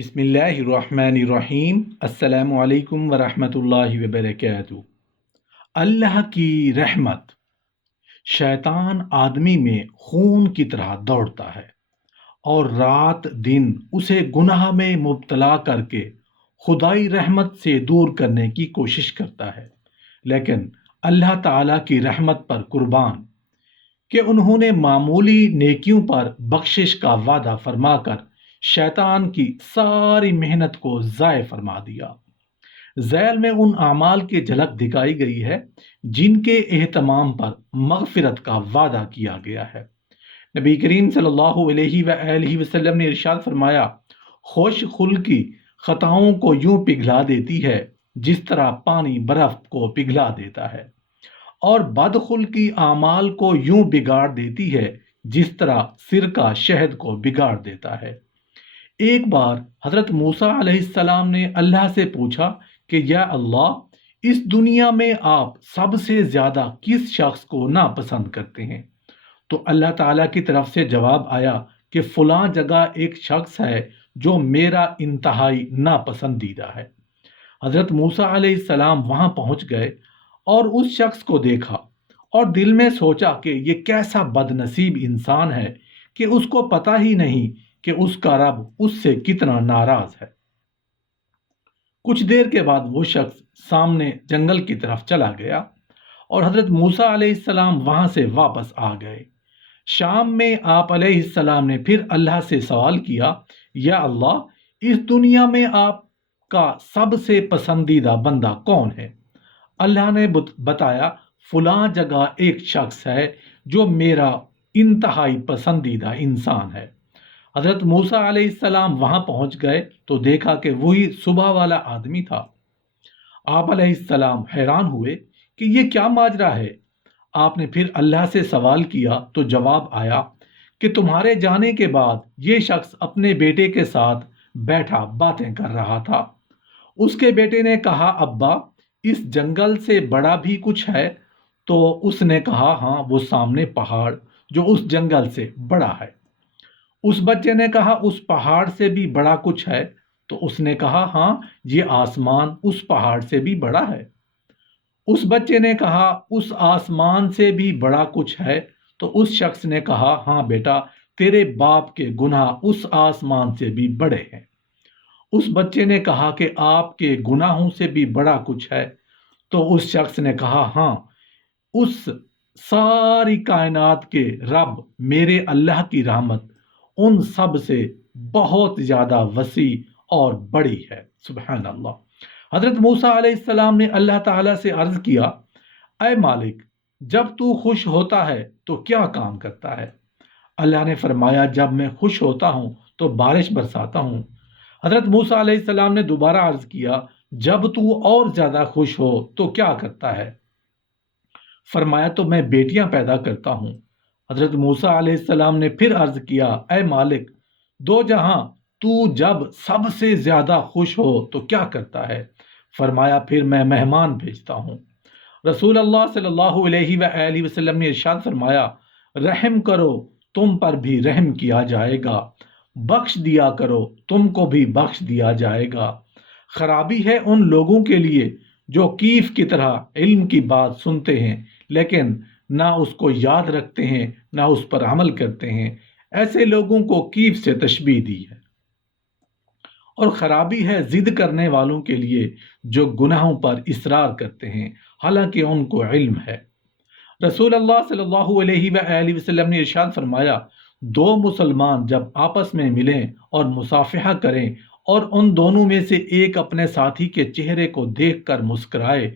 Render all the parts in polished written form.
بسم اللہ الرحمن الرحیم۔ السلام علیکم ورحمۃ اللہ وبرکاتہ۔ اللہ کی رحمت۔ شیطان آدمی میں خون کی طرح دوڑتا ہے اور رات دن اسے گناہ میں مبتلا کر کے خدائی رحمت سے دور کرنے کی کوشش کرتا ہے، لیکن اللہ تعالیٰ کی رحمت پر قربان کہ انہوں نے معمولی نیکیوں پر بخشش کا وعدہ فرما کر شیطان کی ساری محنت کو ضائع فرما دیا۔ ذیل میں ان اعمال کی جھلک دکھائی گئی ہے جن کے اہتمام پر مغفرت کا وعدہ کیا گیا ہے۔ نبی کریم صلی اللہ علیہ وآلہ وسلم نے ارشاد فرمایا، خوش خلقی خطاؤں کو یوں پگھلا دیتی ہے جس طرح پانی برف کو پگھلا دیتا ہے، اور بدخلقی اعمال کو یوں بگاڑ دیتی ہے جس طرح سرکہ شہد کو بگاڑ دیتا ہے۔ ایک بار حضرت موسیٰ علیہ السلام نے اللہ سے پوچھا کہ یا اللہ، اس دنیا میں آپ سب سے زیادہ کس شخص کو ناپسند کرتے ہیں؟ تو اللہ تعالیٰ کی طرف سے جواب آیا کہ فلاں جگہ ایک شخص ہے جو میرا انتہائی ناپسندیدہ ہے۔ حضرت موسیٰ علیہ السلام وہاں پہنچ گئے اور اس شخص کو دیکھا اور دل میں سوچا کہ یہ کیسا بد نصیب انسان ہے کہ اس کو پتہ ہی نہیں کہ اس کا رب اس سے کتنا ناراض ہے۔ کچھ دیر کے بعد وہ شخص سامنے جنگل کی طرف چلا گیا اور حضرت موسیٰ علیہ السلام وہاں سے واپس آ گئے۔ شام میں آپ علیہ السلام نے پھر اللہ سے سوال کیا، یا اللہ، اس دنیا میں آپ کا سب سے پسندیدہ بندہ کون ہے؟ اللہ نے بتایا، فلاں جگہ ایک شخص ہے جو میرا انتہائی پسندیدہ انسان ہے۔ حضرت موسیٰ علیہ السلام وہاں پہنچ گئے تو دیکھا کہ وہی صبح والا آدمی تھا۔ آپ علیہ السلام حیران ہوئے کہ یہ کیا ماجرا ہے۔ آپ نے پھر اللہ سے سوال کیا تو جواب آیا کہ تمہارے جانے کے بعد یہ شخص اپنے بیٹے کے ساتھ بیٹھا باتیں کر رہا تھا۔ اس کے بیٹے نے کہا، ابا، اس جنگل سے بڑا بھی کچھ ہے؟ تو اس نے کہا، ہاں، وہ سامنے پہاڑ جو اس جنگل سے بڑا ہے۔ اس بچے نے کہا، اس پہاڑ سے بھی بڑا کچھ ہے؟ تو اس نے کہا، ہاں، یہ آسمان اس پہاڑ سے بھی بڑا ہے۔ اس بچے نے کہا، اس آسمان سے بھی بڑا کچھ ہے؟ تو اس شخص نے کہا، ہاں بیٹا، تیرے باپ کے گناہ اس آسمان سے بھی بڑے ہیں۔ اس بچے نے کہا کہ آپ کے گناہوں سے بھی بڑا کچھ ہے؟ تو اس شخص نے کہا، ہاں، اس ساری کائنات کے رب میرے اللہ کی رحمت ان سب سے بہت زیادہ وسیع اور بڑی ہے۔ سبحان اللہ۔ حضرت موسیٰ علیہ السلام نے اللہ تعالیٰ سے عرض کیا، اے مالک، جب تو خوش ہوتا ہے تو کیا کام کرتا ہے؟ اللہ نے فرمایا، جب میں خوش ہوتا ہوں تو بارش برساتا ہوں۔ حضرت موسیٰ علیہ السلام نے دوبارہ عرض کیا، جب تو اور زیادہ خوش ہو تو کیا کرتا ہے؟ فرمایا، تو میں بیٹیاں پیدا کرتا ہوں۔ حضرت موسیٰ علیہ السلام نے پھر عرض کیا، اے مالک، دو جہاں، تو جب سب سے زیادہ خوش ہو تو کیا کرتا ہے؟ فرمایا، پھر میں مہمان بھیجتا ہوں۔ رسول اللہ صلی اللہ علیہ وآلہ وسلم نے ارشاد فرمایا، رحم کرو، تم پر بھی رحم کیا جائے گا، بخش دیا کرو، تم کو بھی بخش دیا جائے گا۔ خرابی ہے ان لوگوں کے لیے جو کیف کی طرح علم کی بات سنتے ہیں لیکن نہ اس کو یاد رکھتے ہیں نہ اس پر عمل کرتے ہیں، ایسے لوگوں کو کیف سے تشبیہ دی ہے۔ اور خرابی ہے ضد کرنے والوں کے لیے جو گناہوں پر اصرار کرتے ہیں حالانکہ ان کو علم ہے۔ رسول اللہ صلی اللہ علیہ وآلہ وسلم نے ارشاد فرمایا، دو مسلمان جب آپس میں ملیں اور مصافحہ کریں اور ان دونوں میں سے ایک اپنے ساتھی کے چہرے کو دیکھ کر مسکرائے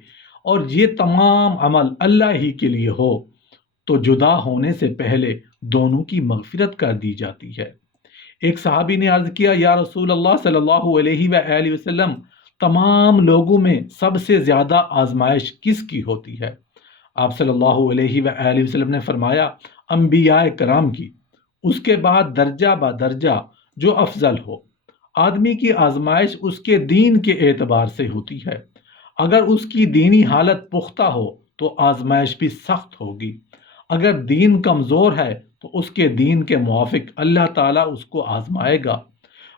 اور یہ تمام عمل اللہ ہی کے لیے ہو تو جدا ہونے سے پہلے دونوں کی مغفرت کر دی جاتی ہے۔ ایک صحابی نے عرض کیا، یا رسول اللہ صلی اللہ علیہ وآلہ وسلم، تمام لوگوں میں سب سے زیادہ آزمائش کس کی ہوتی ہے؟ آپ صلی اللہ علیہ وآلہ وسلم نے فرمایا، انبیاء کرام کی، اس کے بعد درجہ با درجہ جو افضل ہو۔ آدمی کی آزمائش اس کے دین کے اعتبار سے ہوتی ہے۔ اگر اس کی دینی حالت پختہ ہو تو آزمائش بھی سخت ہوگی، اگر دین کمزور ہے تو اس کے دین کے موافق اللہ تعالیٰ اس کو آزمائے گا۔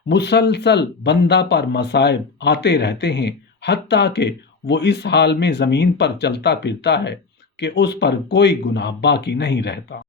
مسلسل بندہ پر مصائب آتے رہتے ہیں، حتیٰ کہ وہ اس حال میں زمین پر چلتا پھرتا ہے کہ اس پر کوئی گناہ باقی نہیں رہتا۔